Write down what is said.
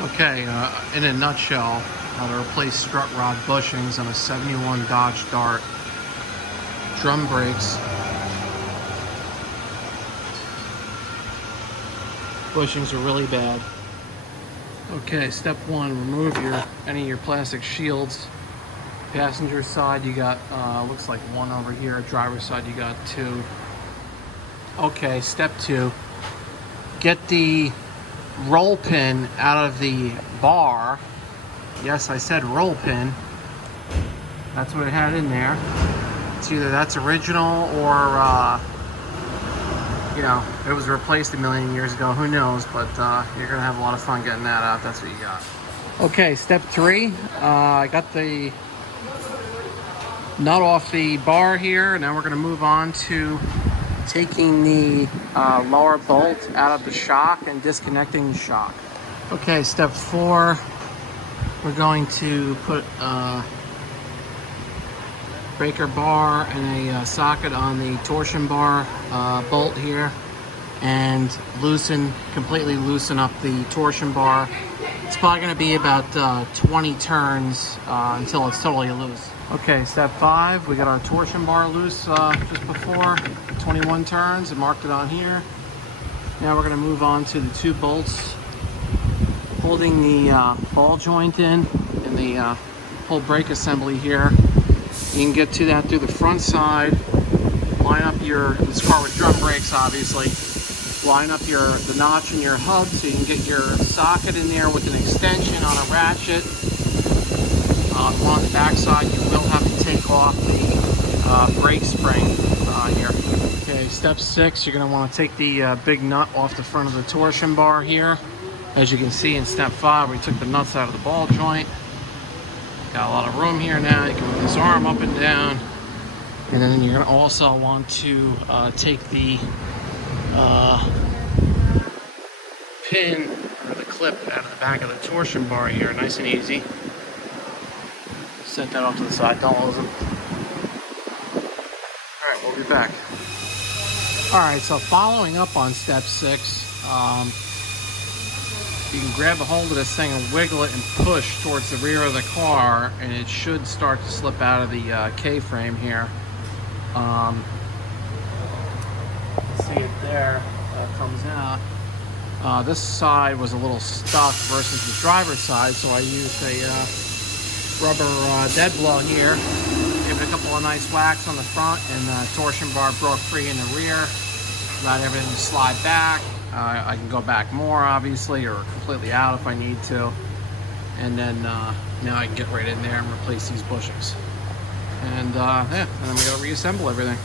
Okay, in a nutshell, how to replace strut rod bushings on a 71 Dodge Dart. Drum brakes. Bushings are really bad. Okay, step one, remove any of your plastic shields. Passenger side, you got, looks like one over here. Driver's side, you got two. Okay, step two, get the roll pin out of the bar. Yes, I said roll pin. That's what it had in there. It's either that's original or, you know, it was replaced a million years ago. Who knows? But you're going to have a lot of fun getting that out. That's what you got. Okay, step three. I got the nut off the bar here. Now we're going to move on to taking the lower bolt out of the shock and disconnecting the shock. Okay, step four, we're going to put a breaker bar and a socket on the torsion bar bolt here and completely loosen up the torsion bar. It's probably going to be about 20 turns until it's totally loose. Okay, step five, we got our torsion bar loose just before, 21 turns, and marked it on here. Now we're going to move on to the two bolts holding the ball joint in the whole brake assembly here. You can get to that through the front side, line up this car with drum brakes obviously, line up the notch in your hub so you can get your socket in there with an extension on a ratchet. On the back side, you will have to take off the brake spring here. Okay, step six, you're going to want to take the big nut off the front of the torsion bar here. As you can see in step five, we took the nuts out of the ball joint. Got a lot of room here now. You can move this arm up and down. And then you're going to also want to take the pin or the clip out of the back of the torsion bar here, nice and easy. Set that off to the side, don't lose them. Alright, we'll be back. Alright, so following up on step six, you can grab a hold of this thing and wiggle it and push towards the rear of the car, and it should start to slip out of the K-frame here. See it there, that comes out. This side was a little stuck versus the driver's side, so I used a rubber dead blow here. Give it a couple of nice whacks on the front, and the torsion bar broke free in the rear. Let everything slide back. I can go back more obviously, or completely out if I need to. And then now I can get right in there and replace these bushings. And yeah, and then we gotta reassemble everything.